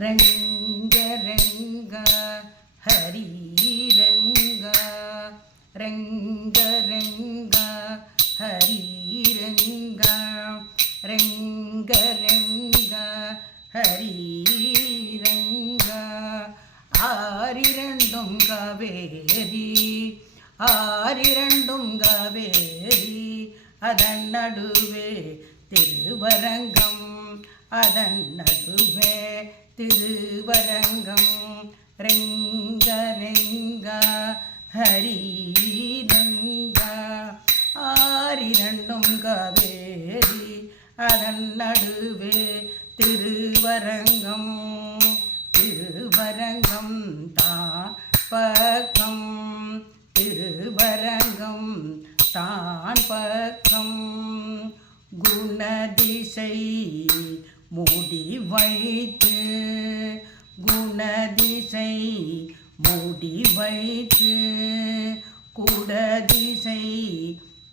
ரங்க ரங்க ஹரி ரங்க ரங்க ரங்க ஹரி ரங்க ரங்க ரங்க ஹரி ரங்க ஆரிரண்டும் காவேரி ஆரிரண்டும் காவேரி அதன் நடுவே திருவரங்கம் அதன் நடுவே திருவரங்கம் ரெங்க ரெங்க ஹரி ரெங்க ஆரிரண்டும் காவேரி அதன் நடுவே திருவரங்கம் திருவரங்கம் தான் பக்கம் திருவரங்கம் தான் பக்கம் குணதிசை மூடி வைத்து குணதிசை மூடி வைத்து குடதிசை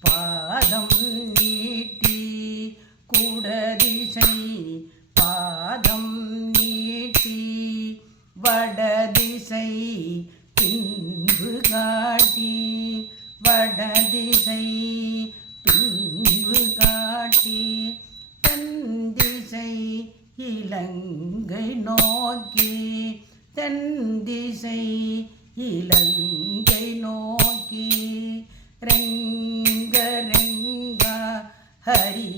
பாதம் நீட்டி குடதிசை பாதம் நீட்டி வடதிசை பின்பு காட்டி வடதிசை பின்பு காட்டி தென்திசை இலங்கை நோக்கி தென்திசை இலங்கை நோக்கி ரெங்க ரெங்க ஹரி